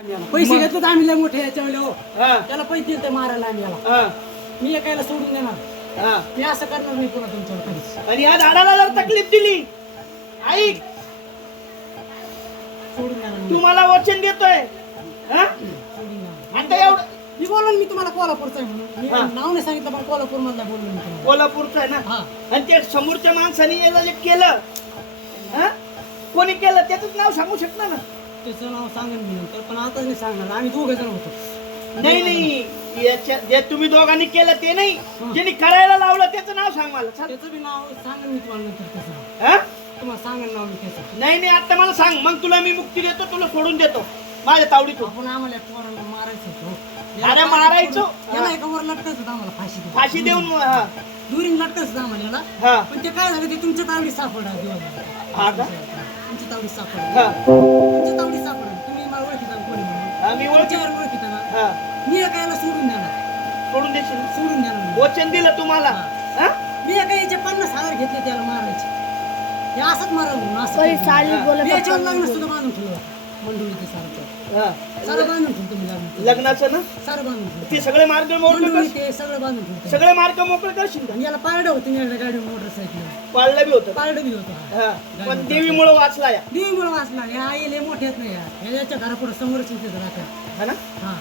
पैसे घेतले तर आम्ही लय मोठे याच्या वेळेला हो. हा. त्याला पैसे दिले ते मारायला आम्ही याला. हा. मी एकाला सोडून देणार. हा. मी असं करणार नाही पुन्हा तुमच्यावर कधीच. आणि या झाडाला जर तकलीफ दिली, ऐक, सोडून देणार मी. तुम्हाला वचन देतोय. हा? सोडून देणार. आता एवढं मी बोललो ना, मी तुम्हाला कोल्हापूरचा आहे म्हणून. मी हा. नाव नाही सांगितलं पण कोल्हापूर मधला बोललो मी तुम्हाला. कोल्हापूरचं आहे ना. हा. आणि ते समोरच्या माणसाने याला जे केलं, हा? कोणी केलं त्याच नाव सांगू शकणार ना. त्याचं नाव सांगेन मी नंतर, पण आता नाही सांगणार. आम्ही दोघे जण होतो. नाही याच्या जे तुम्ही दोघांनी केलं ते नाही, ज्यांनी करायला लावलं त्याचं नाव सांग मला. चाल. त्याचं बी नाव सांगेन मी तुम्हाला नंतर त्याचं. हा? तुम्हाला सांगेन नाव मी त्याचं. नाही आता मला सांग, मग तुला मी मुक्ती देतो, तुला सोडून देतो माझ्या तावडीत. आपण आम्हाला पोरांना मारायचं होतं. अरे मारायचो. याला एका वर लटकायचं होतं आम्हाला फाशी देऊन. फाशी देऊन. हा. दुरीन लटकायचं होतं आम्हाला याला. हा. पण ते काय झालं, ते तुमच्या तावडीत सापडला दिवस. हा का? तुमच्या तावडीत सापडला. हा. तुमच्या तावडीत सापडला. तुम्ही मला ओळखीता कोणी म्हणून. आम्ही ओळखी. तुमच्यावर ओळखीता ना. हा. मी एका याला सोडून देणार. सोडून देशील ना? सोडून देणार मी. वचन दिलं तुम्हाला. हा? मी एका याचे 50,000 घेतले त्याला मारायचे. हे असंच मारा म्हणून असं. मी याच्यावर लग्न सुद्धा बांधून ठेवलं. मंडळीचे सारं. हा. सारं बांधून ठेवतो मी लग्न. लग्नाचं ना सारं बांधून ठेवतो. ते सगळे मार्ग मोकळे मंडळी कर. ते सगळं बांधून ठेवतो. सगळे मार्ग मोकळे करशील का? आणि याला पारडं होतं मी एकदा गाडीवर मोटरसायकल. पाळलं बी होतं. पारडं बी होतं. हा. पण देवीमुळे वाचला या. देवीमुळे वाचला. या आईले मोठे आहेत नाही यार. याच्या घरापुढे समोरच इथे राहतात. हा ना. हा.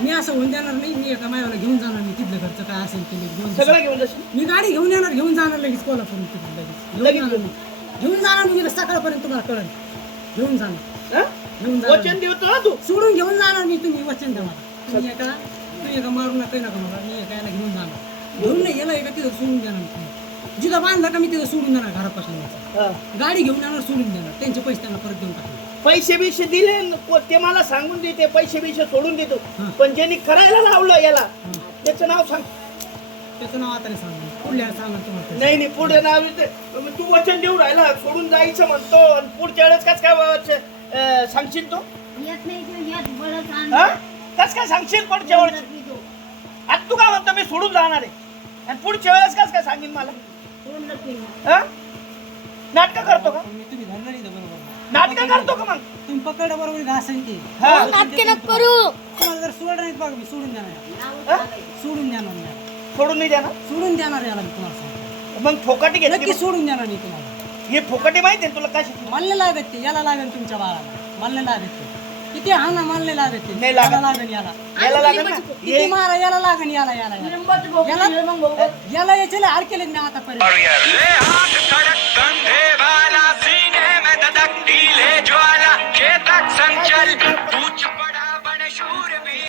मी असं होऊन देणार नाही. मी एका मायाला घेऊन जाणार. मी तिथलं घरचं काय असेल ते घेऊन. सगळं घेऊन जाशील. मी गाडी घेऊन येणार. घेऊन जाणार लगेच कोल्हापूर लगेच जाणार मी. घेऊन जाणार मी सकाळपर्यंत. तुम्हाला कळेल. घेऊन जाणार. हा? घेऊन जाणार. वचन देतो ना तू. सोडून घेऊन जाणार मी. तुम्ही वचन द्या मला. तुम्ही एका मारू नका नका मला. मी एका याला घेऊन जाणार. घेऊन नाही याला एका तिथं सोडून देणार मी. जिथं बांधला का मी तिथं सोडून देणार घरापासून. हा. गाडी घेऊन येणार. सोडून देणार. त्यांचे पैसे त्यांना परत देऊन टाकणार. पैसे बिशे दिले ते मला सांगून देते. पैसे बिशे सोडून देतो. हा. पण ज्यांनी करायला लावलं याला त्याचं नाव सांग. त्याचं नाव आता नाही सांगणार. पुढल्या सांगा तुम्हाला. नाही पुढे नाव येते. तू वचन देऊ राहिला सोडून जायचं म्हणतो आणि पुढच्या वेळेस कस काय सांगशील तो? हा? कस काय सांगशील पुढच्या वेळेस? आता तू काय म्हणतो मी सोडून जाणार आहे आणि पुढच्या वेळेस कस काय सांगीन मला? हा? नाटक करतो का? मी तुम्ही धरलं नाही बरोबर. नाटक करतो का मग? तुम्ही पकडा बरोबर घासेल ते. हा. नाटके नको करू. तुम्हाला जर सोडलं नाही बघा मी सोडून देणार. हा? सोडून देणार नाही. सोडून नाही देणार. सोडून देणार याला मी तुम्हाला सांगतो. मग फोकाटी घेतली नक्की सोडून देणार नाही तुम्हाला. हे फोकाटी माहिती आहे तुला कशी? मला लागत ते. याला लागेल तुमच्या बाळाला. मला लागत ते. किती हा ना मला लागत ते. नाही लागत. याला लागेल याला. याला लागेल ना. किती मारा याला लागेल याला याला याला याच्याला हार केले मी आतापर्यंत. सीने में धधकती ले ज्वाला चेतक संचल